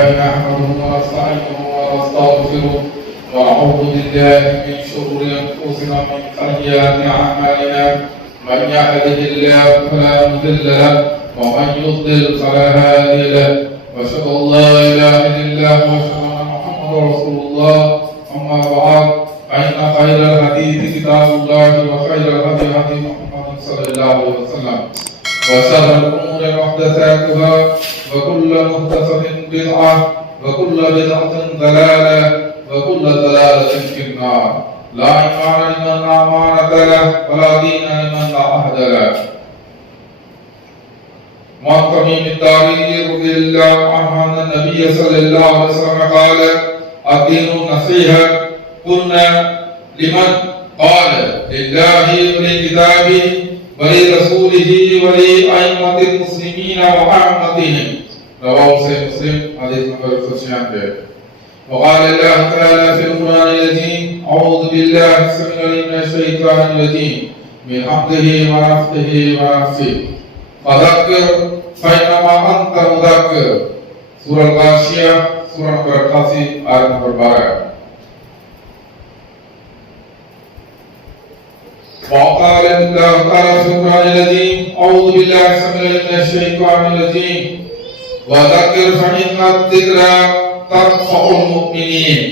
نحمده ونستعينه ونستغفره ونعوذ بالله من شرور انفسنا ومن سيئات اعمالنا من يهده الله فلا مضل له ومن يضلل فلا هادي له واشهد ان لا اله الا الله واشهد ان محمدا رسول الله اما بعد فان خير الحديث كتاب الله وخير الهدي هدي محمد صلى الله عليه وسلم وشر الامور محدثاتها وكل محدثة بدعة وكل بدعة ضلالة وكل ضلالة في النار لا إيمان لمن لا أمانة له ولا دين لمن لا عهد له. وعن تميم الداري رضي الله عنه أن النبي صلى الله عليه وسلم قال الدين النصيحة. قلنا لمن؟ قال لله ولكتابه ولرسوله ولأئمة المسلمين وعامتهم. رواه مسلم حديث نمبر 196. وقال الله تعالى في القرآن العظيم أعوذ بالله السميع العليم من الشيطان الرجيم من حمده ونفخه ونفثه فذكر فإنما أنت مذكر. سورة الغاشية سورة نمبر 88 آیت نمبر 12. وقال الله تعالى في القرآن العظيم أعوذ بالله السميع العليم من الشيطان الرجيم وذكر فإن الذكرى تنفع المؤمنين.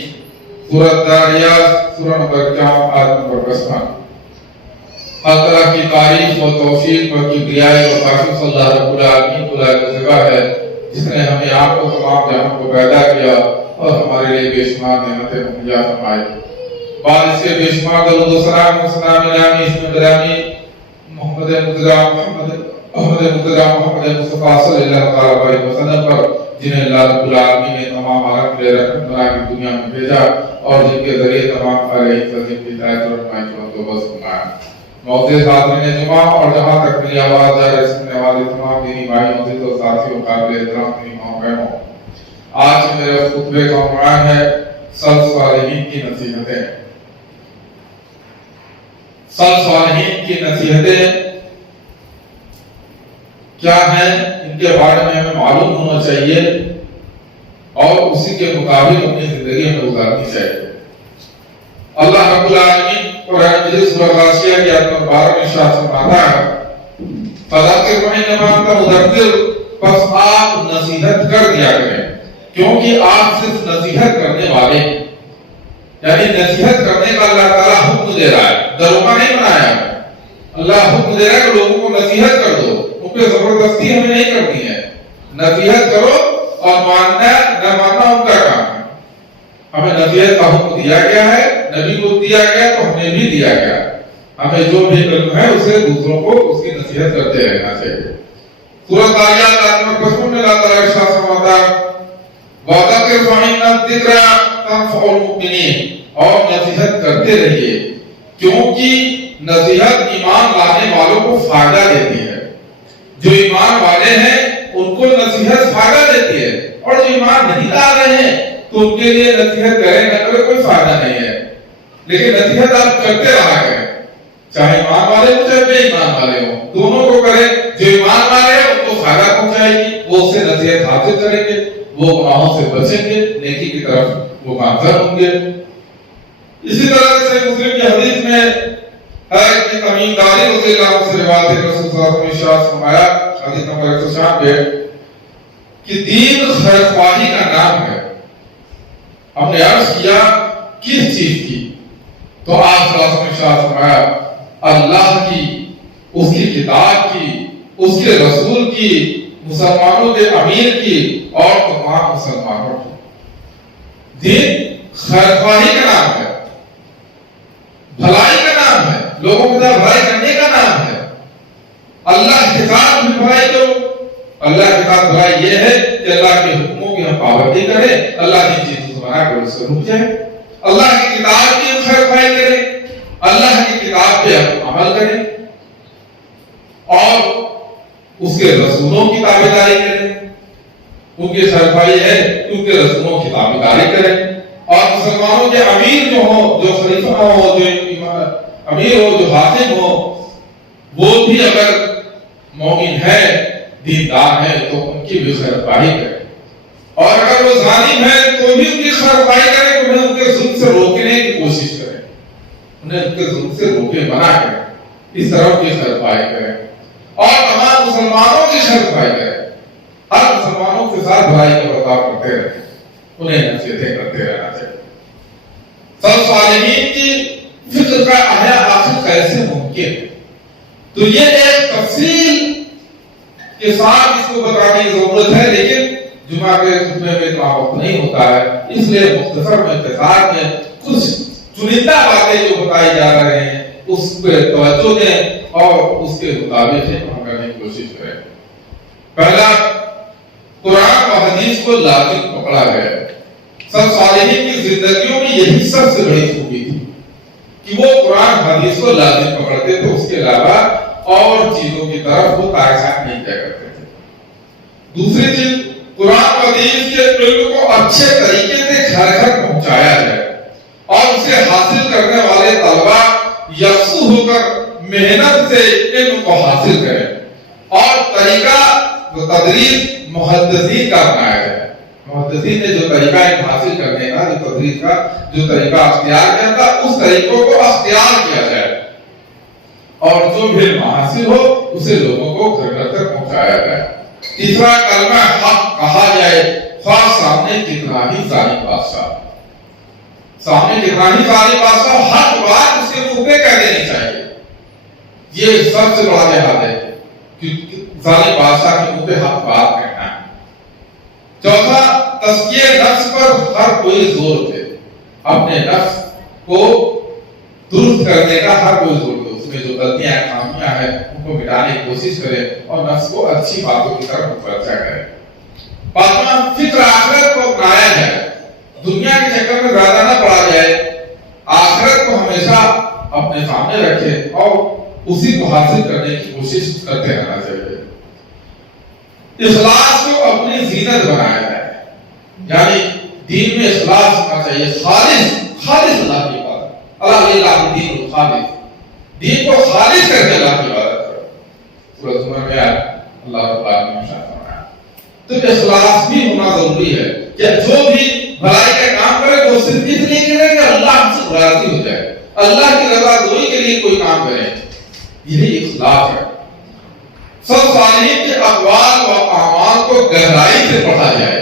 سورة الذاريات سورة نمبر 51 آیت نمبر 55. اللہ کی تعریف و توفیق و کبریائی و کاشف صلی اللہ رب العالمین کو لائق جگہ ہے جس نے ہمیں آپ کو تمام جہاں کو پیدا کیا اور ہمارے لیے بے شمار نعمتیں مہیا فرمائی. بعد اس کے بے شمار درود و سلام و سلام نامی اسم گرامی محمد مصطفیٰ صلی اللہ علیہ وسلم پر جنہیں اللہ رب العالمین نے تمام عالم کے رحمت بنا کے دنیا میں بھیجا اور جن کے ذریعے تمام علیہ وسلم کی ہدایت اور رہنمائی کو بندوبست فرمایا. معزز حاضرین جمعہ اور جہاں تک میری آواز جا رہی سننے والے تمام دینی بھائیوں عزیزوں اور ساتھیوں قابل احترام دینی ماؤں بہنوں، آج میرے خطبے کا عنوان ہے سلف صالحین کی نصیحتیں. سلف صالحین کی نصیحتیں کیا ہیں، ان کے بارے میں ہمیں معلوم ہونا چاہیے اور اسی کے مطابق اپنی زندگی میں گزارنی چاہیے. اللہ رب العالمین قرآن مجید سورہ غاشیہ کی آیت نمبر 12 میں ارشاد فرماتا ہے فذکر فإنما أنت مذکر، پس آپ نصیحت کر دیا کریں کیونکہ آپ صرف نصیحت کرنے والے ہیں. یعنی نصیحت کرنے کا اللہ تعالیٰ حکم دے رہا ہے، دروغہ نہیں بنایا ہے. اللہ حکم دے رہا ہے کہ لوگوں کو نصیحت کر دو، ان پہ زبردستی ہمیں نہیں کرنی ہے. نصیحت کرو اور ماننا نہ ماننا ان کا کام ہے. ہمیں نصیحت کا حکم دیا گیا ہے، نبی کو دیا گیا تو ہمیں بھی دیا گیا. ہمیں جو بھی علم ہے اسے دوسروں کو اس کی نصیحت کرتے رہنا چاہیے. سورۃ الذاریات آیت نمبر 55 میں اللہ تعالیٰ ارشاد فرماتا ہے وَذَكِّرْ فَإِنَّ الذِّكْرَىٰ تَنفَعُ الْمُؤْمِنِينَ، اور نصیحت کرتے رہیے کیونکہ نصیحت ایمان لانے والوں کو فائدہ دیتی ہے. جو ایمان والے ہیں ان کو نصیحت فائدہ دیتی ہے اور جو ایمان نہیں لا رہے ہیں تو ان کے لیے نصیحت کریں نہ کریں کوئی فائدہ نہیں ہے. لیکن نصیحت آپ کرتے رہا کریں، چاہے ایمان والے ہوں چاہے بے ایمان والے ہوں، دونوں کو کریں. جو ایمان والے ہیں ان کو فائدہ پہنچائے گی، وہ اس سے نصیحت حاصل کریں گے، وہ گناہوں سے بچیں گے، نیکی کی طرف وہ گامزن ہوں گے. اسی طرح سے مسلم کی حدیث میں ہے کہ تمیم داری رضی اللہ عنہ سے روایت ہے کہ رسول صلی اللہ علیہ وسلم نے ارشاد فرمایا حدیث نمبر 196 کہ دین خیر خواہی کا نام ہے. ہم نے عرض کیا کس چیز کی؟ تو آپ صلی اللہ علیہ وسلم نے ارشاد فرمایا اللہ کی، اس کی کتاب کی، اس کے رسول کی، مسلمانوں کے امیر کی اور تمام مسلمانوں کی. دین خیر خواہی کا نام ہے، بھلائی کا نام ہے، لوگوں کے ساتھ بھلائی کرنے کا نام ہے. اللہ کے ساتھ بھی بھلائی کرو. اللہ کے ساتھ بھلائی یہ ہے کہ اللہ کے حکموں کی ہم پابندی کریں، اللہ کی چیزوں سے منع کریں اس سے رک جائیں، اللہ کی کتاب کی خیر خواہی کریں، اللہ کی کتاب پہ ہم عمل کریں اور اس کے رسولوں کی تابعداری کریں. ان کی خیر خواہی ہے ان کے رسولوں کی تابعداری کریں. اور مسلمانوں کے امیر جو ہوں، جو خلیفہ ہو، جو امیر ہو، جو حاکم ہو، وہ بھی اگر مومن ہے، دیندار ہے تو ان کی بھی خیر خواہی کریں. اور اگر اگر وہ ظالم ہے تو بھی ان کی خیرخواہی کریں کہ انہیں ان کے ظلم سے روکنے کی کوشش کریں، انہیں ان کے ظلم سے روکے منع کریں، اس طرح کی خیرخواہی کریں، اور تمام مسلمانوں کی خیرخواہی کریں، ہر مسلمانوں کے ساتھ بھلائی کا برتاؤ کرتے رہیں، انہیں نصیحتیں کرتے رہنا چاہیے۔ سلف صالحین کی فکر کا احیا آخر کیسے ممکن ہے؟ تو یہ ایک تفصیل کے ساتھ اس کو بتانے کی ضرورت ہے، لیکن جمعہ کے خطبے میں اتنا وقت نہیں ہوتا ہے، اس لیے مختصر میں اختصار میں کچھ چنندہ باتیں جو بتائی جا رہے ہیں اس پہ توجہ دیں اور اس کے مطابق ہم کرنے کی کوشش کریں۔ پہلا، قرآن و حدیث کو لازم پکڑا گیا۔ سب صالحین کی زندگیوں میں یہی سب سے بڑی خوبی تھی کہ وہ قرآن حدیث کو لازم پکڑتے تھے، اس کے علاوہ اور چیزوں کی طرف وہ تعصب نہیں کیا کرتے تھے۔ دوسری چیز، قرآن و حدیث کے علم کو اچھے طریقے سے گھر گھر پہنچایا جائے اور اسے حاصل کرنے والے طلبہ یکسو ہو کر محنت سے علم کو حاصل کریں، اور طریقہ تدریس محدثین کا اپنایا جائے۔ محدثین نے جو طریقہ علم حاصل کرنے کا، جو تدریس کا جو طریقہ اختیار کیا تھا، اس طریقوں کو اختیار کیا جائے، اور جو بھی علم حاصل ہو اسے لوگوں کو گھر گھر تک پہنچایا جائے۔ تیسرا، کلمہ حق کہا جائے، خواہ سامنے کتنا ہی ظالم بادشاہ، سامنے کتنا ہی ظالم بادشاہ، حق بات اس کے منہ پہ کہہ دینی چاہیے۔ یہ سب سے بڑا جہاد ہے کہ ظالم بادشاہ کے منہ پہ حق بات کہنا ہے۔ چوتھا، تزکیہ نفس پر ہر کوئی زور دے، اپنے نفس کو درست کرنے کا ہر کوئی زور دے، اس میں جو غلطیاں خامیاں ہیں ان کو مٹانے کی کوشش کرے اور نفس کو اچھی باتوں کی طرف متوجہ کرے۔ پانچواں، فکر آخرت کو اپنایا جائے، دنیا کے چکر میں زیادہ نہ پڑا جائے، آخرت کو ہمیشہ اپنے سامنے رکھے اور اسی کو حاصل کرنے کی کوشش کرتے رہنا چاہیے۔ اخلاص کو اپنی زینت بنایا جائے، یعنی دین میں اخلاص ہونا چاہیے، خالص اللہ کی عبادت، اللہ دین الخالص، دین کو خالص کر کے اللہ کی عبادت کرو۔ سورۃ زمر میں اللہ رب العالمین نے فرمایا۔ تو اخلاص بھی ہونا ضروری ہے کہ جو بھی بھلائی کا کام کرے وہ صرف اس لیے کرے کہ اللہ ہم سے راضی ہو جائے، اللہ کی رضا دوئی کے لیے کوئی کام کرے، یہی اخلاص ہے۔ سب صالحین کے اقوال و اعمال کو گہرائی سے پڑھا جائے۔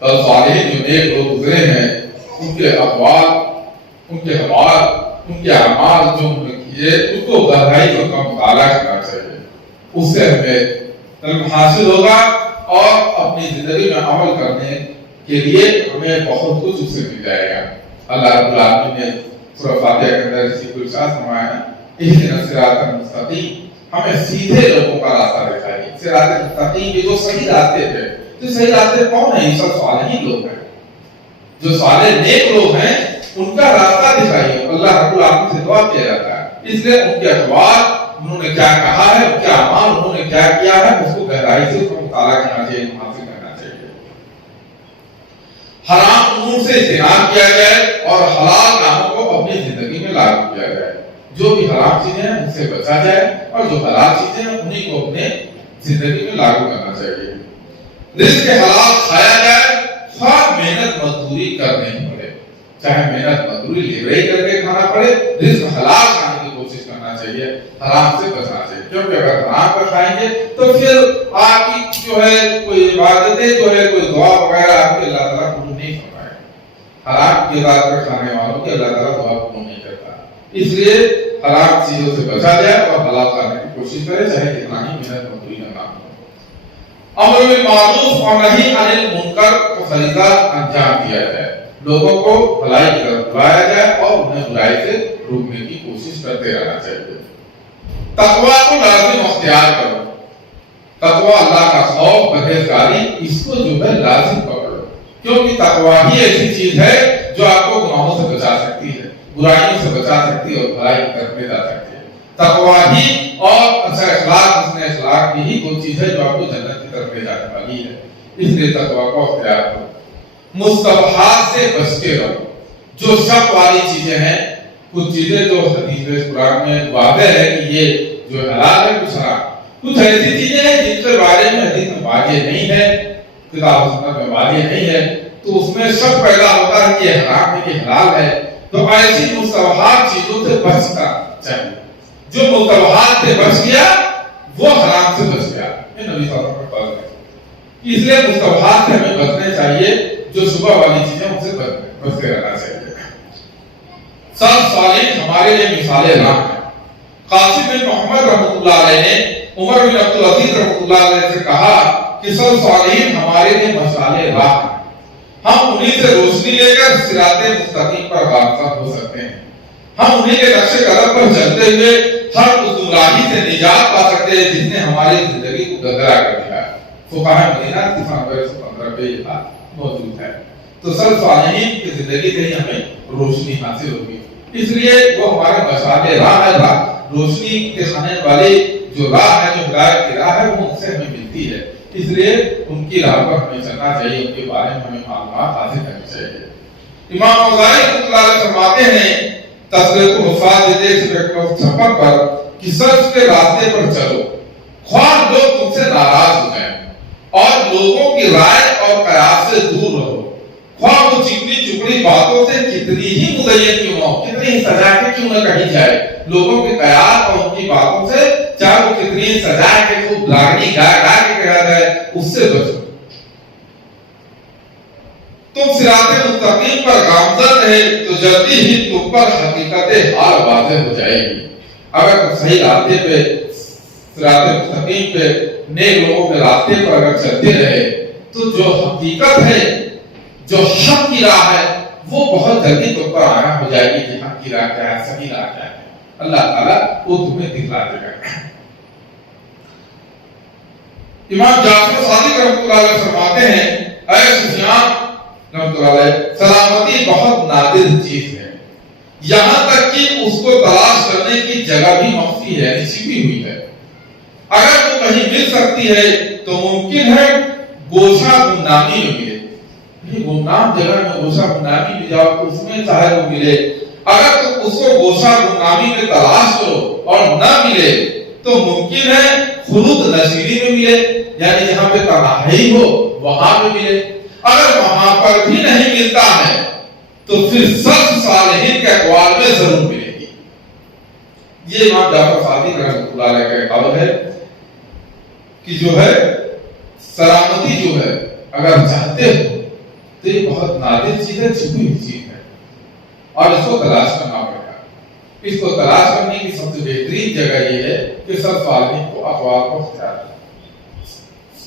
سب صالحین جو نیک لوگ گزرے ہیں ان کے اقوال، ان کے حوال، ان کے اعمال جو انہوں نے کیے ان کو گہرائی سے ان کا مطالعہ کرنا چاہیے، اس سے ہمیں علم حاصل ہوگا اور اپنی زندگی میں عمل کرنے کے لیے ہمیں بہت کچھ اس سے مل جائے گا۔ اللہ رب العالمین نے سورہ فاتحہ کے اندر اسی کو ارشاد فرمایا ہے، اہدنا الصراط المستقیم، ہمیں سیدھے لوگوں کا راستہ دکھائیے۔ صراط المستقیم یہ جو صحیح راستے تھے، تو صحیح راستے کون ہیں؟ یہ سب صالحین لوگ ہیں، جو صالح نیک لوگ ہیں ان کا راستہ دکھائیے۔ اللہ رب العالمین سے دعا کیا جاتا ہے، اس لیے ان کے اقوال، انہوں نے کیا کہا ہے، ان کے اعمال انہوں نے کیا کیا ہے، اس کو گہرائی سے مطالعہ کرنا چاہیے، حاصل کرنا چاہیے۔ حرام امور سے اجتناب کیا جائے اور حلال کاموں کو اپنی زندگی میں لاگو کیا جائے۔ جو بھی حرام چیزیں ہیں ان سے بچا جائے اور جو حلال چیزیں ہیں انہیں کو اپنے زندگی میں لاگو کرنا چاہیے۔ رزق حلال کھایا جائے، خواہ محنت مزدوری کرنے پڑے، چاہے محنت مزدوری لیبرائی کر کے کھانا پڑے، رزق حلال کھانے کی کوشش کرنا چاہیے، حرام سے بچنا چاہیے، کیونکہ اگر حرام پر کھائیں گے تو پھر آپ کی جو ہے کوئی عبادتیں جو ہے کوئی دعا وغیرہ آپ کے اللہ تعالیٰ قبول نہیں فرمائے گا۔ حرام کی عبادت پر کھانے والوں کی اللہ تعالیٰ دعا قبول نہیں کرتا، اس لیے حرام چیزوں سے بچا جائے اور حلال کھانے کی کوشش کرے، چاہے کتنا ہی محنت مزدوری نہ ہو۔ امر بالمعروف اور نہی عن المنکر کو فریضہ انجام دیا جائے، لوگوں کو بھلائی کی طرف بلایا جائے اور انہیں برائی سے روکنے کی کوشش کرتے رہنا چاہیے۔ تقویٰ کو لازم اختیار کرو، تقویٰ اللہ کا خوف، پرہیزگاری، اس کو جو ہے لازم پکڑو، کیونکہ تقویٰ ہی ایسی چیز ہے جو آپ کو گناہوں سے بچا سکتی ہے، برائیوں سے بچا سکتی ہے اور بھلائی کی طرف لے جا سکتی ہے۔ تقویٰ ہی اور اچھا اخلاق، حسن اخلاق بھی ہی وہ چیز ہے جو آپ کو جنت کی طرف لے جانے والی ہے، اس لیے تقویٰ کو اختیار کرو۔ مستباحات سے بچ کے رہو، جو شک والی چیزیں ہیں، کچھ چیزیں جو حدیث قرآن میں واضح ہے کہ یہ جو حلال ہے کچھ حرام، کچھ ایسی چیزیں ہیں جن کے بارے میں حدیث میں واضح نہیں ہے، کتاب و سنت میں واضح نہیں ہے تو اس میں شک پیدا ہوتا ہے کہ یہ حرام ہے کہ حلال ہے. تو ایسی مستباحات چیزوں سے بچنا چاہیے. جو مستباحات سے بچ گیا وہ حرام سے بچ گیا. یہ نبی صلی اللہ علیہ وسلم کا فرض ہے. اس لیے مستباحات سے ہمیں بچنا چاہیے. جو صبح والی چیزیں ان سے بچتے رہنا چاہیے. سب صالحین ہمارے لیے مثال راہ ہیں. قاسم بن محمد رحمۃ اللہ علیہ نے عمر بن عبد العزیز رحمۃ اللہ علیہ سے کہا کہ سب صالحین ہمارے لیے مثال راہ ہیں. ہم انہی سے روشنی لے کر صراط مستقیم پر گامزن ہو سکتے ہیں. ہم انہی کے نقش قدم پر چلتے ہوئے ہر اس گمراہی سے نجات پا سکتے ہیں جس نے ہماری زندگی کو گدرا کر دیا ہے. فقہائے مدینہ 115 پہ یہ بات موجود ہے. تو سب صالحین کی زندگی سے ہی ہمیں روشنی حاصل ہوگی. اس لیے وہ ہمارے مشال راہ ہے. روشنی کے کھانے والی جو راہ ہے, جو ہدایت کی راہ ہے, وہ ان سے ہمیں ملتی ہے. اس لیے ان کی راہ پر ہمیں چلنا چاہیے, ان کے بارے میں ہمیں معلومات حاصل کرنی چاہیے. امام اوزاعی رحمۃ اللہ علیہ فرماتے ہیں تذکرۃ الحفاظ 56 پر کہ سچ کے راستے پر چلو خواہ لوگ تم سے ناراض ہو جائیں, اور لوگوں کی رائے اور قیاس سے دور رہو, خواہ وہ چکنی چپڑی باتوں سے کتنی ہی مزین کیوں ہو, کتنی ہی سجا کے کیوں نہ کہی جائے. لوگوں کے قیاس اور ان کی باتوں سے چاہے وہ کتنی سجا کے خوب راگنی گا گا کے کہا جائے, اس سے بچو. تم صراط مستقیم پر گامزن رہے تو جلدی ہی تم پر حقیقت حال واضح ہو جائے گی. اگر تم صحیح راستے پہ, صراط مستقیم پہ, نیک لوگوں کے راستے پر اگر چلتے رہے تو جو حقیقت ہے, جو حق کی راہ ہے, وہ بہت جلدی تم پر آنا ہو جائے گی کہ حق کی راہ کیا ہے, صحیح راہ کیا ہے. اللہ تعالیٰ وہ تمہیں دکھلا دے گا. امام جعفر صادق رحمۃ اللہ علیہ فرماتے ہیں اے سفیان رحمۃ اللہ علیہ, سلامتی بہت نادر چیز ہے, یہاں تک کہ اس کو تلاش کرنے کی جگہ بھی مخفی ہے, چھپی ہوئی ہے. اگر وہ کہیں مل سکتی ہے تو ممکن ہے گوشہ گمنامی میں ملے. گمنام جگہ میں گوشہ گمنامی میں جاؤ تو اس میں چاہے وہ ملے. اگر تم اس کو گوشہ گمنامی میں تلاش کرو اور نہ ملے تو ممکن ہے خلود نشیری میں ملے, یعنی جہاں پہ تنہائی ہو وہاں پہ ملے. اگر وہاں پر بھی نہیں ملتا ہے تو پھر سب صالحین کے اقوال میں ضرور ملے گی. یہ امام جعفر صادق رحمۃ اللہ علیہ کا قول ہے کہ جو ہے سلامتی جو ہے اگر چاہتے ہو تو یہ بہت نادر چیز ہے, چھپی ہوئی چیز ہے, اور اس کو تلاش کرنا پڑے گا. اس کو تلاش کرنے کی سب سے بہترین جگہ یہ ہے کہ سب صالحین کو اقوال کو اختیار کرو.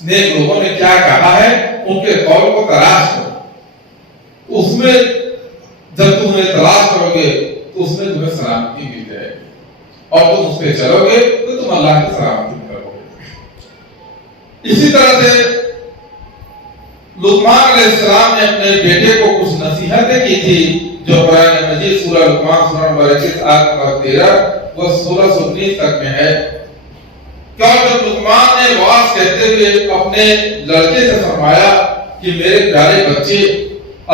نیک لوگوں نے کیا کہا ہے ان کے قول کو تلاش کرو. اس میں جب تم انہیں تلاش کرو گے تو اس میں تمہیں سلامتی مل جائے گی, اور تم اس پہ چلو گے تو تم اللہ کی سلامتی میں رہو گے. اسی طرح سے لقمان علیہ السلام نے اپنے بیٹے کو کچھ نصیحتیں کی تھی جو قرآن مجید سورہ لقمان سورہ نمبر 21 آیت نمبر 13 و سورہ 19 تک میں ہے. کیا جب لقمان نے واعظ کہتے ہوئے اپنے لڑکے سے فرمایا کہ میرے پیارے بچے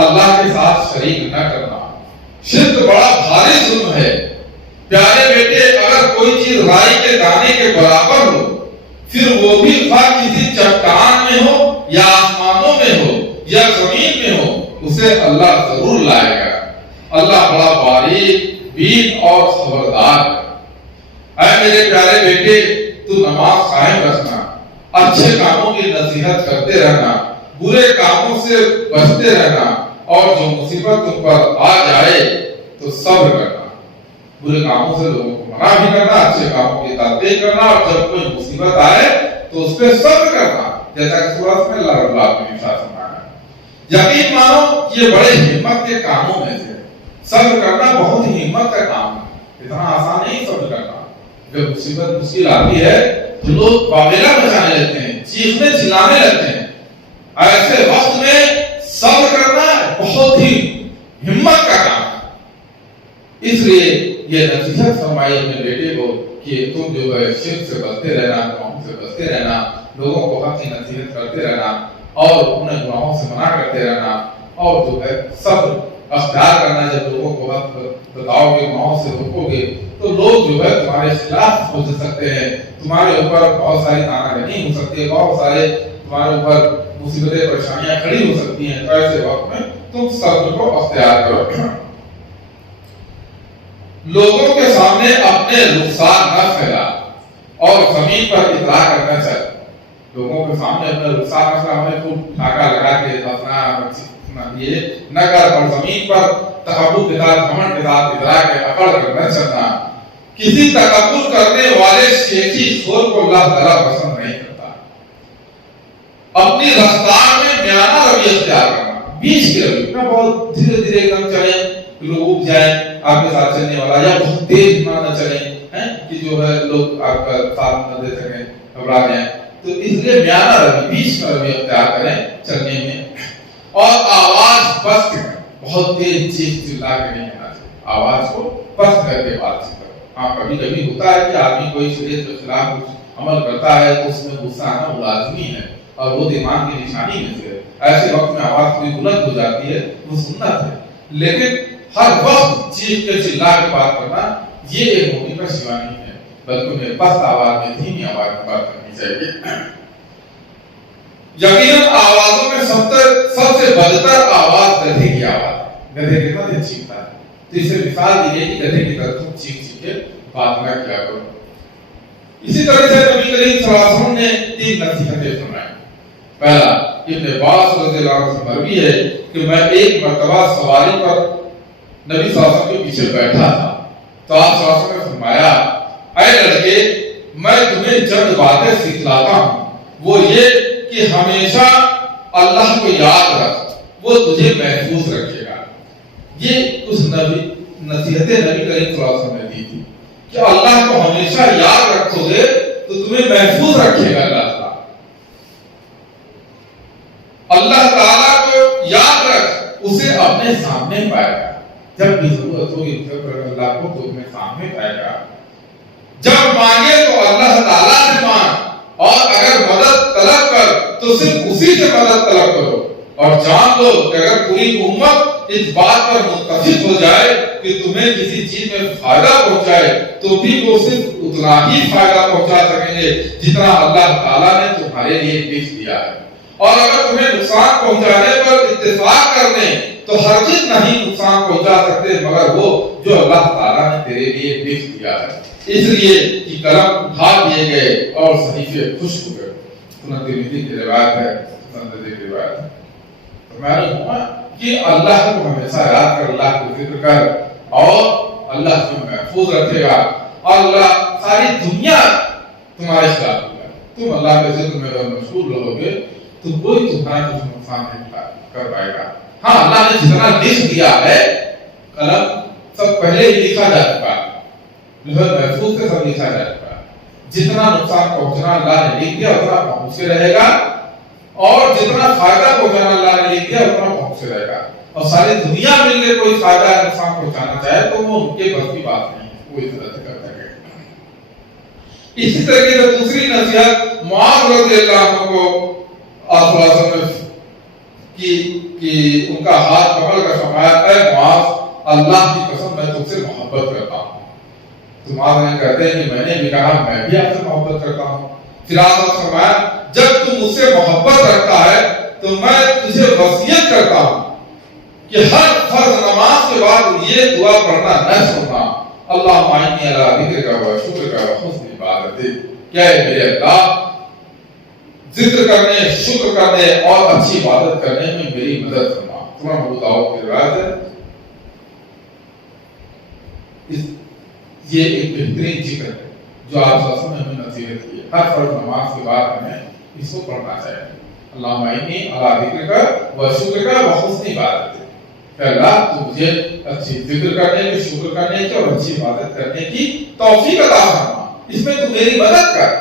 اللہ کے ساتھ شریک نہ کرنا, شرک بڑا بھاری ظلم ہے. پیارے بیٹے اگر کوئی چیز رائی کے دانے کے برابر ہو پھر وہ بھی خواہ کسی چٹان میں ہو یا آسمانوں میں ہو یا زمین میں ہو, اسے اللہ ضرور لائے گا. اللہ بڑا باریک بین اور خبردار ہے. اے میرے پیارے بیٹے تو نماز قائم رکھنا, اچھے کاموں کی نصیحت کرتے رہنا, برے کاموں سے بچتے رہنا, اور جو مصیبت تم پر آ جائے تو صبر کرنا. برے کاموں سے لوگوں کو منع بھی کرنا, اچھے کاموں کی تلقین کرنا, اور جب کوئی مصیبت آئے تو اس پہ صبر کرنا, جیسا کہ سورہ میں اللہ رب العالمین نے ارشاد فرمایا. یقین مانو یہ بڑے ہمت کے کاموں میں سے. صبر کرنا بہت ہی ہمت کا کام ہے, اتنا آسان نہیں صبر کرنا. جب مصیبت مشکل آتی ہے تو لوگ واویلا بجانے لگتے ہیں, چیخنے چلانے لگتے ہیں. ایسے وقت میں صبر کرنا بہت ہی ہمت کا کام ہے. اس لیے یہ نصیحت فرمائی اپنے بیٹے کو کہ تم جو ہے شرک سے بچتے رہنا, گناہوں سے بچتے رہنا, لوگوں کو حق کی نصیحت کرتے رہنا, اور انہیں گناہوں سے منع کرتے رہنا, اور جو ہے صبر اختیار کرنا. جب لوگوں کو حق بتاؤ گے, گناہوں سے روکو گے, تو لوگ جو ہے تمہارے خلاف ہو سکتے ہیں, تمہارے اوپر بہت ساری تانا نہیں ہو سکتی, بہت سارے تمہارے اوپر مصیبتیں پریشانیاں کھڑی ہو سکتی ہیں، تو ایسے وقت میں تم صبر کو اختیار کرو۔ لوگوں کے سامنے اپنے رخسار نہ پھیلا اور زمین پر اطلاع کرنا چاہیے۔ لوگوں کے سامنے اپنا رخسار نہ پھیلا، ہمیں خوب ڈھاکہ لگا کے اپنا یہ نہ کر، اور زمین پر تکبر کے ساتھ گھمنڈ کے ساتھ اطلاع کے اکڑ کر نہ چلنا۔ کسی تکبر کرنے والے شیخی شور کو اللہ تعالیٰ پسند نہیں کرتا۔ اپنی رفتار میں میانہ روی اختیار کرنا، بیچ کے روی میں بہت دھیرے دھیرے ایک دم چلیں، لوگ اٹھ جائیں آپ کے ساتھ چلنے والا، یا بہت تیز نہ چلیں کہ جو ہے لوگ آپ کا ساتھ نہ دے سکیں، گھبرا جائیں۔ تو اس لیے میانہ روی، بیچ کا روی اختیار کریں چلنے میں، اور آواز پست کریں، بہت تیز چیخ چلا کے نہیں ہونا چاہیے، آواز کو پست کر کے بات چیت کرو۔ ہاں کبھی کبھی ہوتا ہے کہ آدمی کوئی شریعت کے خلاف کچھ عمل کرتا ہے تو اس میں غصہ آنا وہ لازمی ہے اور وہ دماغ کی نشانی میں سے، ایسے وقت میں آواز تھوڑی بلند ہو جاتی ہے، وہ سنت ہے، لیکن ہر وقت چیخ کے چلا کے بات کرنا یہ ایک مومن کا شیوا نہیں ہے، بلکہ انہیں پست آواز میں، دھیمی آواز میں بات کرنی چاہیے۔ یقیناً آوازوں میں سب سے بدتر آواز گدھے کی آواز ہے۔ گدھے کتنا دن چیختا ہے، تو اس سے مثال دی گئی کہ گدھے کی طرح تم چیخ چیخ کے بات نہ کیا کرو۔ اسی طرح سے نبی کریم صلی اللہ علیہ وسلم نے 3 نصیحتیں فرمائیں۔ پہلا، ابن عباس رضی اللہ عنہ سے مروی ہے کہ میں ایک مرتبہ سواری پر نبی صلی اللہ علیہ وسلم کے پیچھے بیٹھا تھا، تو آپ صلی اللہ علیہ وسلم نے فرمایا، اے لڑکے میں تمہیں چند باتیں سکھلاتا ہوں، وہ یہ کہ ہمیشہ اللہ کو یاد رکھ، وہ تجھے محفوظ رکھے گا۔ یہ کچھ نصیحتیں نبی کریم صلی اللہ علیہ وسلم نے دی تھی کہ اللہ کو ہمیشہ یاد رکھو گے تو تمہیں محفوظ رکھے گا اللہ تعالیٰ۔ اللہ تعالیٰ کو یاد رکھ، اسے اپنے سامنے پائے گا، جب بھی ضرورت ہوگی اللہ کو تو تمہیں سامنے پائے گا۔ جب مانگے تو اللہ تعالیٰ سے مانگ، اور اگر مدد طلب کر تو صرف اسی سے مدد طلب کرو، اور جان لو کہ اگر پوری امت اس بات پر متفق ہو جائے کہ تمہیں کسی چیز میں فائدہ پہنچائے تو بھی وہ صرف اتنا ہی فائدہ پہنچا سکیں گے جتنا اللہ تعالیٰ نے تمہارے لیے لکھ دیا ہے، اور اگر تمہیں نقصان پہنچانے پر اتفاق کر لیں تو ہرگز نہیں نقصان پہنچا سکتے مگر وہ جو اللہ تعالیٰ نے تیرے لیے لکھ دیا ہے۔ اس لیے کہ قلم اٹھا دیے گئے اور صحیفے خشک ہو گئے۔ سنن ترمذی کی روایت ہے، معلوم ہوا کہ اللہ کو ہمیشہ یاد کر، اللہ کو ذکر کر، اور اللہ تمہیں محفوظ رکھے گا، اور اللہ ساری دنیا تمہارے خلاف ہوگا۔ تم اللہ کے ذکر میں اگر مشغول رہو گے تو کوئی تمہارا کچھ نقصان نہیں کر پائے گا۔ ہاں اللہ نے جتنا لکھ دیا ہے، قلم سب پہلے ہی لکھا جا چکا ہے، محفوظ سے سب لکھا جا چکا ہے، جتنا نقصان پہنچنا اللہ نے لکھ دیا اتنا پہنچے رہے گا، اور جتنا فائدہ پہنچانا اللہ نے لکھ دیا اتنا پہنچے رہے گا، اور ساری دنیا مل کے کوئی فائدہ یا نقصان پہنچانا چاہے تو وہ ان کے بس کی بات نہیں ہے، وہ اس طرح سے کرتا ہے۔ اسی طریقے سے دوسری نصیحت معاذ رضی اللہ عنہ کو آپ صلی اللہ علیہ وسلم کی ان کا ہاتھ پکڑ کر فرمایا، اے معاذ اللہ کی قسم میں تم سے محبت کرتا ہوں۔ تو معاذ نے کہتے ہیں کہ میں نے بھی کہا میں بھی آپ سے محبت کرتا ہوں۔ پھر آپ نے فرمایا جب تم مجھ سے محبت رکھتا ہے تو میں تجھے وصیت کرتا ہوں کہ ہر فرض نماز کے بعد یہ دعا پڑھنا نہ چھوڑنا، اللہم اعنی علی ذکرک و شکرک و حسن عبادتک، کہ اے میرے اللہ ذکر کرنے، شکر کرنے اور اچھی عبادت کرنے میں میری مدد فرما۔ سنن ابو داؤد کی روایت ہے۔ یہ ایک بہترین ذکر ہے جو آپ صلی اللہ علیہ وسلم نے ہمیں نصیحت کی ہے، ہر فرض نماز کے بعد ہمیں اس کو پڑھنا چاہیے، اللہم اعنی علی ذکرک و شکرک و حسن عبادتک، کہ اللہ تو مجھے اچھی ذکر کرنے کی، شکر کرنے کی اور اچھی عبادت کرنے کی توفیق عطا فرما، اس میں تو میری مدد کر۔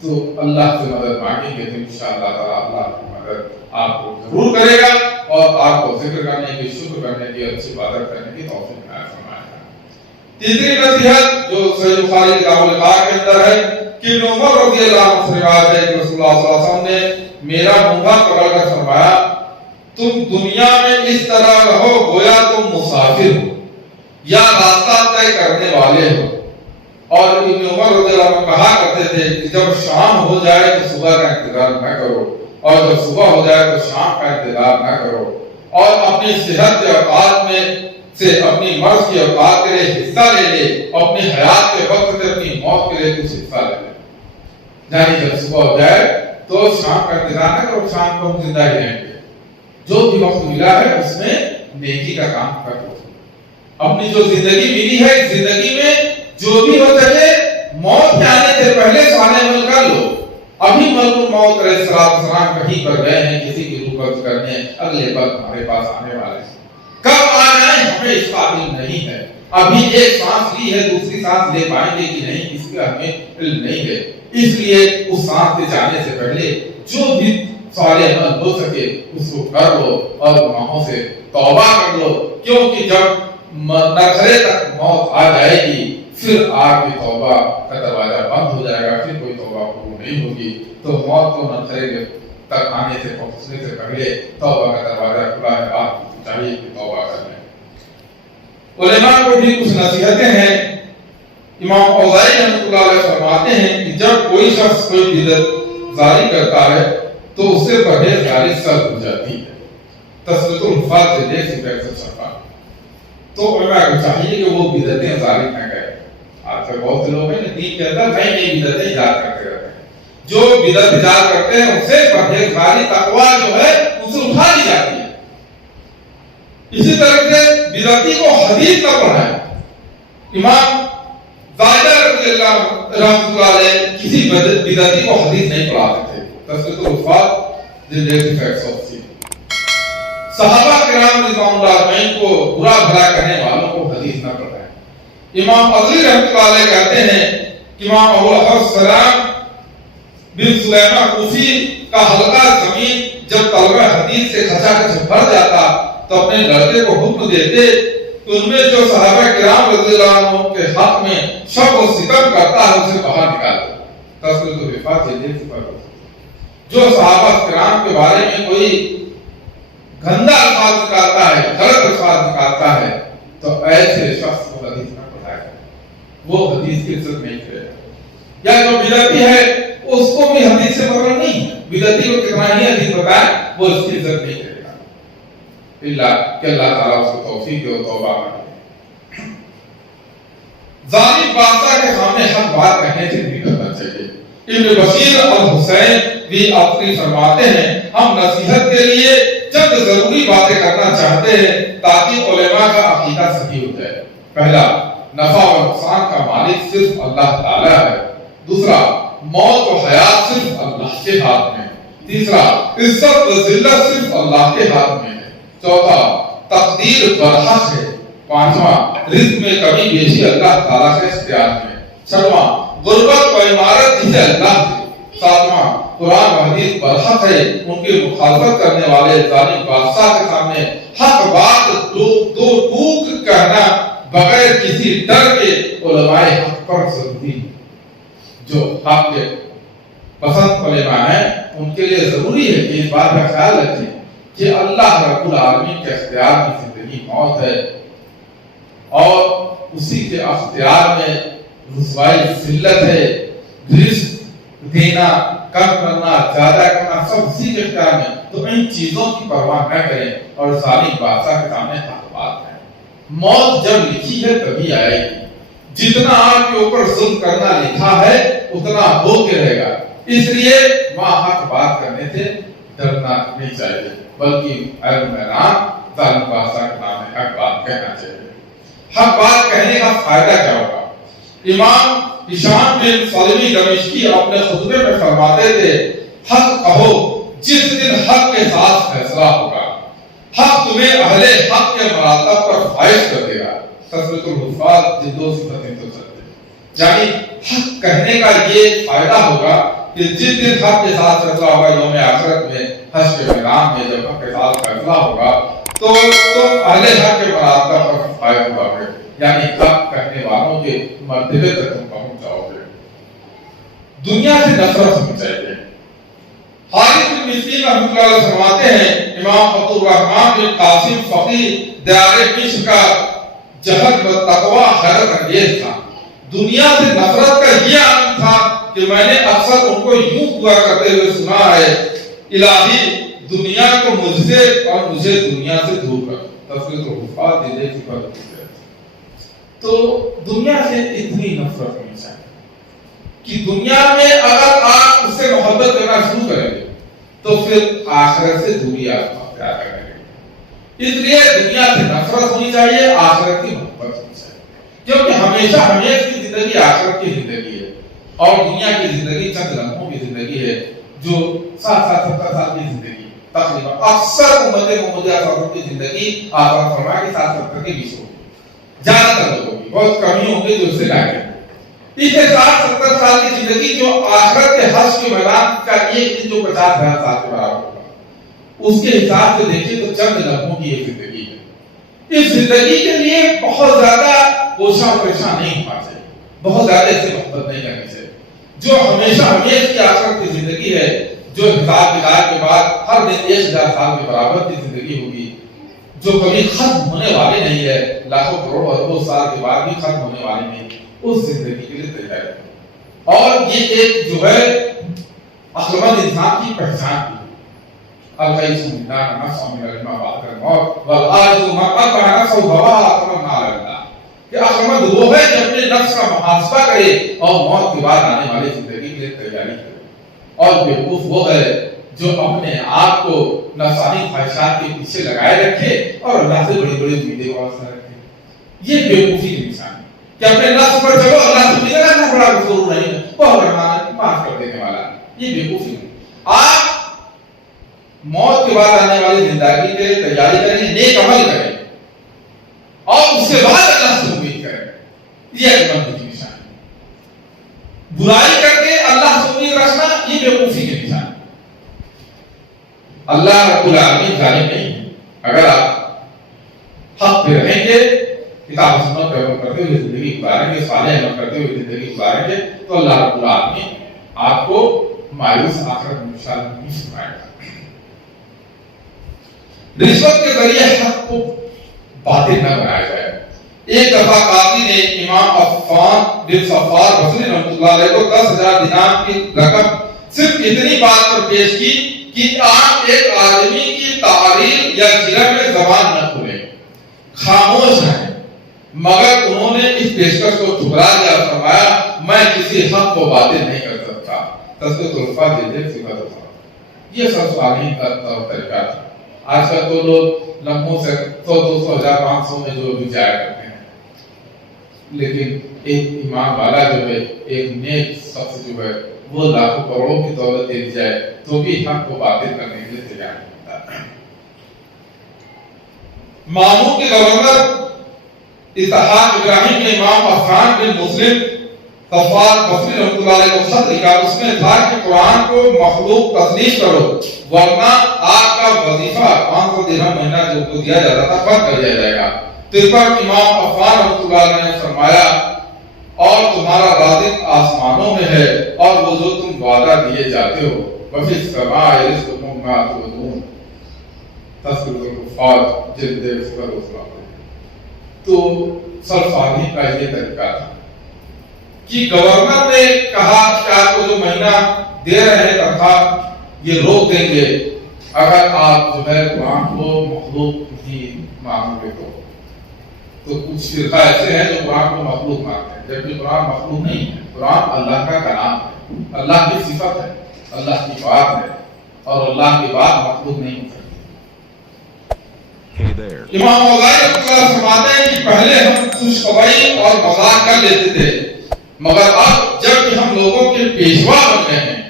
تو اللہ سے مدد مانگیں گے تو انشاءاللہ تعالیٰ اللہ کی مدد آپ کو ضرور کرے گا اور آپ کو ذکر کرنے کی، شکر کرنے کی، اچھی عبادت کرنے کی توفیق عطا فرمائے گا۔ تیسری نصیحت جو صحیح بخاری کتاب العقائد کے اندر ہے کہ ابن عمر رضی اللہ عنہ سے روایت ہے کہ رسول اللہ صلی اللہ علیہ وسلم نے میرا منہ پکڑ کر فرمایا، تم دنیا میں اس طرح رہو گویا تم مسافر ہو یا راستہ طے کرنے والے ہو، اور ابن عمر رضی اللہ عنہ کہا کرتے تھے کہ جب شام ہو جائے تو صبح کا انتظار نہ کرو، اور جب صبح ہو جائے تو شام کا انتظار نہ کرو، اور اپنی صحت کے اوقات میں سے اپنی مرض کے اوقات کے لیے حصہ لے لے، اپنی حیات کے وقت سے اپنی موت کے لیے کچھ حصہ لے لے۔ یعنی جب صبح ہو جائے تو شام کا انتظار نہ کرو، شام کو ہم زندہ ہی رہیں گے، جو بھی وقت ملا ہے اس میں نیکی کا کام کرو۔ اپنی جو زندگی ملی ہے، زندگی میں جو بھی ہو سکے موت کے آنے سے پہلے صالح عمل کر لو۔ ابھی ملک الموت علیہ السلام کہیں پر گئے ہیں کسی کی روح قبض کرنے، اگلے وقت ہمارے پاس آنے والے ہیں، کب آ جائیں ہمیں اس کا علم نہیں ہے۔ ابھی ایک سانس لی ہے، دوسری سانس لے پائیں گے کہ نہیں اس کا ہمیں علم نہیں ہے، اس لیے اس سانس کے جانے سے پہلے جو بھی صالح عمل ہو سکے اس کو کر لو اور گناہوں سے توبہ کر لو، کیونکہ جب نخرے تک موت آ جائے گی پھر آپ کی توبہ کا دروازہ بند ہو جائے گا، پھر کوئی توبہ قبول نہیں ہوگی۔ تو موت کو نخرے تک آنے سے پہنچنے سے پہلے توبہ کا دروازہ کھلا ہے، آپ کو چاہیے کہ توبہ کر لیں۔ علماء کو بھی کچھ نصیحتیں ہیں۔ امام اوزاعی رحمۃ اللہ علیہ فرماتے ہیں کہ جب کوئی شخص کوئی بدعت جاری کرتا ہے تو اس سے پرہیزگاری سرد ہو جاتی ہے۔ تسلیۃ الحفاظ سے دیکھ سکتے ہیں صفحہ۔ تو علماء کو چاہیے کہ وہ بدعتیں جاری نہ کریں۔ آج کل بہت سے لوگ ہیں دین کے اندر نئی نئی بدعتیں ایجاد کرتے رہتے ہیں، جو بدعت ایجاد کرتے ہیں ان سے پرہیزگاری تقویٰ جو ہے ان سے اٹھا لی جاتی ہے۔ اسی طرح سے بدعتی کو حدیث نہ پڑھائیں۔ امام زاہدہ رضی اللہ رحمۃ اللہ علیہ کسی بدعتی کو حدیث نہیں پڑھاتے تھے۔ تسلیۃ الحفاظ جلد 180۔ صحابہ کرام رضوان اللہ علیہم کو برا بھلا کہنے والوں کو حدیث نہ پڑھائیں۔ امام عزلی رحمۃ اللہ علیہ کہتے ہیں کہ امام ابو الحسن سلام بن سلیمان کوفی کا حلقہ زمین جب طلبہ حدیث سے کھچا کھچ بھر جاتا تو اپنے لڑکے کو حکم دیتے کہ ان میں جو صحابہ کرام رضی اللہ عنہ کے حق میں شک و ستم کرتا ہے اسے باہر نکال دو۔ تسلیۃ الحفاظ سے دیکھ پر جو صحابہ کرام کے بارے میں کوئی گندا الفاظ نکالتا ہے، غلط الفاظ نکالتا ہے تو ایسے شخص کو حدیث نہ پڑھائے، وہ حدیث کی عزت نہیں کرے گا۔ یا جو بدعتی ہے اس کو بھی حدیث سے مطلب نہیں ہے، بدعتی کو کتنا ہی حدیث بتائے وہ اس کی عزت نہیں کرے گا، اللہ کہ اللہ تعالیٰ اس کو توفیق دے اور توبہ کرے۔ ظالم بادشاہ کے سامنے حق بات کہنے سے نہیں کرنا چاہیے۔ ابن بشیر اور حسین بھی اپنی فرماتے ہیں ہم نصیحت کے لیے چند ضروری باتیں کرنا چاہتے ہیں تاکہ علماء کا عقیدہ صحیح ہو جائے۔ پہلا، نفع اور نقصان کا مالک صرف اللہ تعالیٰ ہے۔ دوسرا، موت و حیات صرف اللہ کے ہاتھ میں۔ تیسرا، عزت و ذلت صرف اللہ کے ہاتھ میں ہے۔ چوتھا، تقدیر برحق ہے۔ پانچواں، رزق میں کمی بیشی اللہ تعالیٰ کے اختیار میں۔ چھٹواں، غربت و عمارت جسے اللہ دے۔ ساتواں، قرآن و حدیث برحق ہے، ان کی مخالفت کرنے والے ظالم بادشاہ کے سامنے حق بات دو ٹوک کہنا بغیر کسی ڈر کے علماء حق پر ضروری ہے۔ جو حق کے پسند علماء ہیں ان کے لیے ضروری ہے کہ اس بات کا خیال رکھیں کہ اللہ رب العالمین کے اختیار میں زندگی موت ہے اور اسی کے اختیار میں رسوائی ذلت ہے، رزق دینا کم کرنا زیادہ کرنا سب اسی کے اختیار میں۔ تو ان چیزوں کی پرواہ نہ کریں اور ظالم بادشاہ کے سامنے حق بات ہے۔ موت جب لکھی ہے تبھی آئے گی، جتنا آپ کے اوپر ظلم کرنا لکھا ہے اتنا ہو کے رہے گا، اس لیے وہاں حق بات کرنے سے ڈرنا نہیں چاہیے بلکہ اہل میدان ظالم بادشاہ کے سامنے حق بات کہنا چاہیے۔ حق بات کہنے کا فائدہ کیا ہوگا؟ امام ہشام بن سلمی دمشقی اپنے خطبے میں فرماتے تھے حق کہو جس دن حق کے ساتھ فیصلہ ہوگا، حق تمہیں اہل حق کے مراتب پر فائز کر دے گا۔ تسلیۃ الحفاظ جلد 270۔ یعنی حق کہنے کا یہ فائدہ ہوگا کہ جس دن حق کے ساتھ فیصلہ ہوگا یوم آخرت میں حشر کے میدان میں جب حق کے ساتھ فیصلہ ہوگا تو تم اہل حق کے مراتب پر فائز ہوگا، یعنی حق کہنے والوں کے مرتبے تک تم پہنچ جاؤ گے۔ دنیا سے نفرت ہونی چاہیے۔ حارث بن مسکین رحمۃ اللہ علیہ فرماتے ہیں امام عبد الرحمن بن قاسم فقیہ دیار مصر کا جہد و تقوی حیرت انگیز تھا، دنیا سے نفرت کا یہ عالم تھا کہ میں نے اکثر ان کو یوں دعا کرتے ہوئے سنا ہے، الہی دنیا کو مجھ سے اور مجھے دنیا سے دور کر، تفریح و وفات دے کی بات ہے۔ تو دنیا سے اتنی نفرت ہونی چاہیے کہ دنیا میں اگر آپ اس سے محبت کرنا شروع کریں گے تو پھر آخرت سے دوری آپ اختیار کریں گے۔ اس لیے دنیا سے نفرت ہونی چاہیے، آخرت کی محبت ہونی چاہیے، کیونکہ ہمیشہ ہمیشہ کی زندگی آخرت کی زندگی ہے اور دنیا کی زندگی چند لمحوں کی زندگی ہے، جو 60-70 سال کی زندگی تقریباً اکثر امت محمدیہ کی زندگی آپ فرمائے کہ 60-70 کے بیچ ہوگی، زیادہ تر لوگوں کی، بہت کمی ہوں گے جو اس سے لائق ہیں۔ اسے 60-70 سال کی زندگی جو آخرت کے حشر کے میدان کا ایک دن جو 50,000 سال کے برابر ہوگا، اس کے حساب سے دیکھیں تو چند لمحوں کی ایک زندگی ہے۔ اس زندگی کے لیے بہت زیادہ کوشاں پریشان نہیں ہونا چاہیے، بہت زیادہ اس سے محبت نہیں کرنی چاہیے۔ جو ہمیشہ ہمیشہ کی آخرت کی زندگی ہے، جو حساب کتاب کے بعد ہر دن 1000 سال کے برابر کی زندگی ہوگی، جو کبھی ختم ہونے والی نہیں ہے، لاکھوں کروڑوں اربوں سال کے بعد بھی ختم ہونے والی نہیں، اس زندگی کے لیے تیار ہے۔ اور یہ ایک جو ہے عقل مند انسان کی پہچان بھی ہے۔ الغیث من نفس من الموت والآج ما قطع نفسه هواها اتمنى على الله، کہ عقل مند وہ ہے جو اپنے نفس کا محاسبہ کرے اور موت کے بعد آنے والی زندگی کے لیے تیاری کرے، اور بیوقوف وہ ہے جو اپنے آپ کو نفسانی خواہشات کے پیچھے لگائے رکھے اور اللہ سے بڑی بڑی امیدیں وابستہ رکھے۔ یہ بیوقوفی کی نشانی ہے کہ اپنے نفس پر چلو، اللہ سے ملے گا، بڑا غفور نہیں ہے، بہت رحمان، معاف کر دینے والا، یہ بیوقوفی ہے۔ آپ موت کے بعد آنے والی زندگی کے تیاری کریں، نیک عمل کریں اور اس کے بعد اللہ سے امید کریں، یہ عقل کی نشانی ہے۔ برائی کر کے اللہ سے امید رکھنا یہ بیوقوفی کی نشانی ہے۔ اللہ رب العالمین ظالم نہیں ہے۔ اگر آپ حق پہ رہیں گے، کتاب و سنت پہ عمل کرتے ہوئے زندگی گزاریں گے، صالح عمل کرتے ہوئے زندگی گزاریں گے، تو اللہ رب العالمین آپ کو مایوس آخرت میں انشاءاللہ نہیں سنائے گا۔ رشوت کے ذریعے حق کو باطل نہ بنایا جائے۔ ایک دفعہ قاضی نے امام عفان بن صفار بصری رحمۃ اللہ علیہ کو 10,000 دینار کی رقم صرف اتنی بات پر پیش کی کہ آپ ایک آدمی کی تعریف یا سیرت میں زبان نہ کھولیں، خاموش رہیں، مگر انہوں نے اس پیشکش کو ٹھکرا دیا اور فرمایا میں کسی حق کو باطل نہیں کر سکتا۔ تذکرۃ الفاظ یہ سب سوالین کا طریقہ تھا۔ آج کل تو لوگ لمحوں سے 100, 200, 1000, 500 میں جو بھی جایا کرتے ہیں، لیکن ایک ایمان والا جو ہے، ایک نیک شخص جو ہے، وہ لاکھوں کروڑوں کی دولت دے دی جائے تو بھی حق کو باطل کرنے کے لیے تیار نہیں ہوتا۔ مامون کے گورنر اسحاق ابراہیم نے امام عفان بن مسلم صفار بصری رحمۃ اللہ علیہ کو خط لکھا، اس میں تھا کہ قرآن کو مخلوق تصنیف کرو ورنہ آپ کا وظیفہ 500 درہم مہینہ جو کو دیا جاتا تھا بند کر دیا جائے گا۔ تو اس پر امام عفان رحمۃ اللہ علیہ نے فرمایا اور تمہارا رازق آسمانوں میں ہے اور وہ جو تم وعدہ دیے جاتے ہو، وفی السماء رزقکم ما توعدون، تذکرۃ الکفار جلد 0۔ تو سرفراہی کا یہ طریقہ تھا کہ گورنر نے کہا کہ آپ کو جو مہینہ دے رہے ہیں تنخواہ یہ روک دیں گے اگر آپ جو ہے قرآن کو مخلوق نہیں مانگو گے تو کچھ فرقہ ایسے ہیں جو قرآن کو مخلوق مانگتے ہیں، جبکہ قرآن مخلوق نہیں ہے، قرآن اللہ کا کلام ہے، اللہ کی صفت ہے، اللہ کی بات ہے اور اللہ کی بات مخلوق نہیں ہو سکتی۔ امام غزالی فرماتے ہیں کہ پہلے ہم خوشخبری اور مذاق کر لیتے تھے، مگر اب جب ہم لوگوں کے پیشوا بن گئے ہیں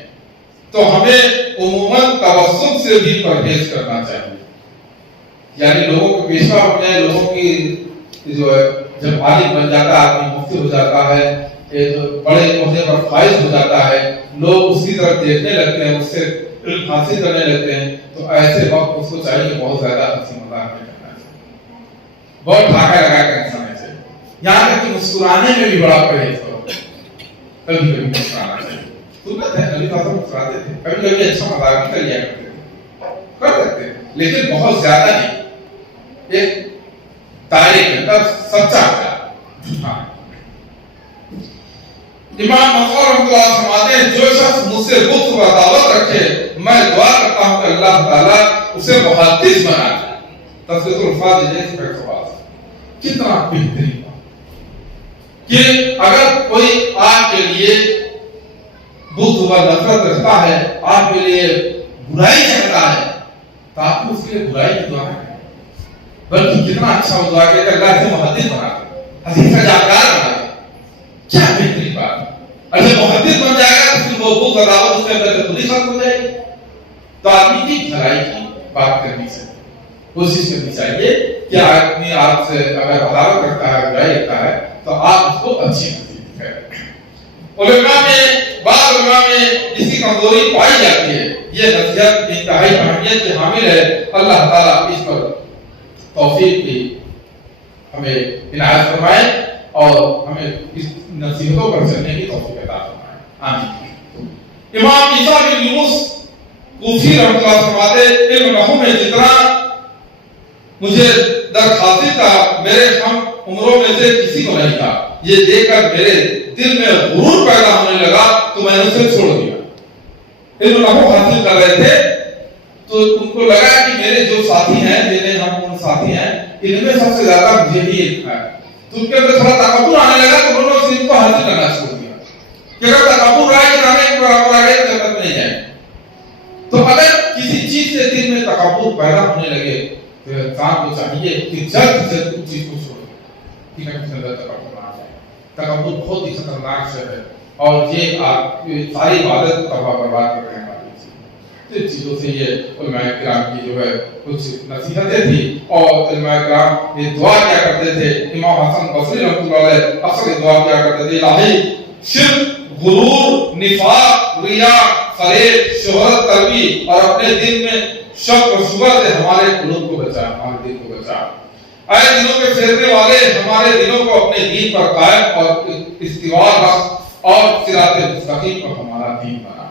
تو ہمیں عموماً تبسم سے بھی پرہیز کرنا چاہیے۔ یعنی لوگوں کے پیشوا بن گئے، لوگوں کی جو ہے جب عالم بن جاتا ہے، آدمی مفتی ہو جاتا ہے، ایک بڑے عہدے پر فائز ہو جاتا ہے، لوگ اس کی طرف دیکھنے لگتے ہیں، اس سے علم حاصل کرنے لگتے ہیں، تو ایسے وقت اس کو چاہیے کہ بہت زیادہ ہنسی مذاق نہیں کرنا چاہیے، بہت ڈھاکہ لگا کر انسان چاہیے، یہاں تک کہ مسکرانے میں بھی بڑا پرہیز کرو، کبھی کبھی مسکرانا چاہیے۔ سنت ہے، نبی صاحب مسکراتے تھے، کبھی کبھی اچھا مذاق بھی کر لیا کرتے تھے، کر سکتے ہیں لیکن بہت زیادہ نہیں، ایک دائرے کے اندر سچا ہے، جھوٹا ہے۔ امام مظفر رحمۃ اللہ فرماتے ہیں جو شخص مجھ سے گفتگو و دعوت رکھے میں دعا کرتا ہوں کہ اللہ تعالیٰ اسے محدث بنا دے. تصویر الفاظ جیسے کتنا بہترین کہ اگر کوئی آپ کے لیے بغض و نفرت رکھتا ہے، آپ کے لیے برائی چاہتا ہے، تو آپ کو اس کے لیے برائی کی دعا کریں، بلکہ کتنا اچھا وہ دعا کہ اللہ سے محدث بنا دے، حدیث کا جانکار بنا دے. کیا بہترین بات ہے. اگر محدث بن جائے گا تو پھر وہ بغض و عداوت اس کے اندر سے خود ہی ختم ہو جائے گی. تو آدمی کی بھلائی کی بات کرنی چاہیے، کوشش کرنی چاہیے کہ آدمی آپ سے اگر عداوت رکھتا ہے، برائی رکھتا ہے، تو آپ اس کو اچھی نصیحت کریں. علماء میں بعض علماء میں اس کی کمزوری پائی جاتی ہے. یہ نصیحت انتہائی اہمیت کے حامل ہے. اللہ تعالیٰ اس پر توفیق کی ہمیں عنایت فرمائے اور ہمیں اس نصیحتوں پر چلنے کی توفیق عطا فرمائے. آمین. امام عیسیٰ بن یونس کوفی رحمۃ اللہ فرماتے علم نحو میں جتنا مجھے درخواست تھا میرے ہم عمروں میں سے کسی کو نہیں تھا. یہ دیکھ کر میرے دل میں غرور پیدا ہونے لگا تو میں نے اسے چھوڑ دیا. علم نحو حاصل کر رہے تھے تو ان کو لگا کہ میرے جو ساتھی ہیں، جنہیں ہم ان ساتھی ہیں، ان میں سب سے زیادہ مجھے ہی علم ہے. تو ان کے اندر تھوڑا تکبر آنے لگا تو انہوں نے ان کو حاصل کرنا شروع کیا کہ اگر تکبر رائے جانے کے برابر آگے جنت میں نہیں جائے. تو اگر کسی چیز سے دل میں تکبر پیدا ہونے لگے تو انسان کو چاہیے کہ جلد سے جلد اس چیز کو چھوڑ دے کہ کسی اندر تکبر نہ جائے. تکبر بہت ہی خطرناک شے ہے اور یہ آپ ساری عبادت تباہ برباد کر رہے ہیں. ان چیزوں سے یہ علماء کرام کی جو ہے کچھ نصیحتیں تھی اور علماء کرام یہ دعا کیا کرتے تھے. امام حسن بصری رحمۃ اللہ علیہ اکثر دعا کیا کرتے تھے الہی شرک، غرور، نفاق، ریا، فریب، شہرت طلبی اور اپنے دل میں شک و شبہ سے ہمارے قلوب کو بچا، ہمارے دل کو بچا. اے دلوں کے پھیرنے والے ہمارے دلوں کو اپنے دین پر قائم اور استوار رکھ اور صراط مستقیم پر ہمارا دین بنا.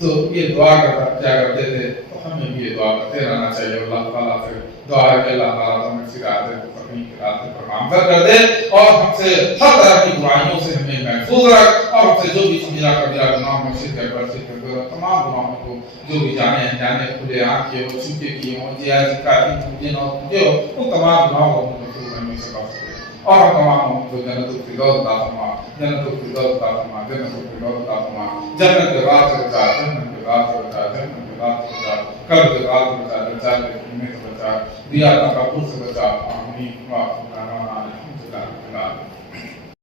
تو یہ دعا کیا کرتے تھے تو ہمیں بھی یہ دعا کرتے رہنا چاہیے. اللہ تعالیٰ سے دعا ہے کہ اللہ تعالیٰ ہمیں صراط مستقیم کے راستے پر گامزن کر دے اور ہم سے ہر طرح کی برائیوں سے ہمیں محفوظ رکھ اور ہم سے جو بھی سمجھا کبیرہ گناہ میں شرک کر تمام گناہوں کو جو بھی جانے جانے کھلے آنکھ کیے ہو، چھپے کیے ہوں، جائز کا مجھے نہ مجھے ہو، ان تمام گناہوں کو محفوظ رہنے سے بچ اور ہم تمام کو جنت الفردوس عطا فرما، جنت الفردوس عطا فرما، جنت الفردوس عطا فرما. جنت کے بعد سے بچا، جنت کے بعد سے بچا، جنت کے بعد سے بچا، قبر کے بعد سے بچا، دجال کے فتنے سے بچا، ریا تکبر سے بچا. آمین.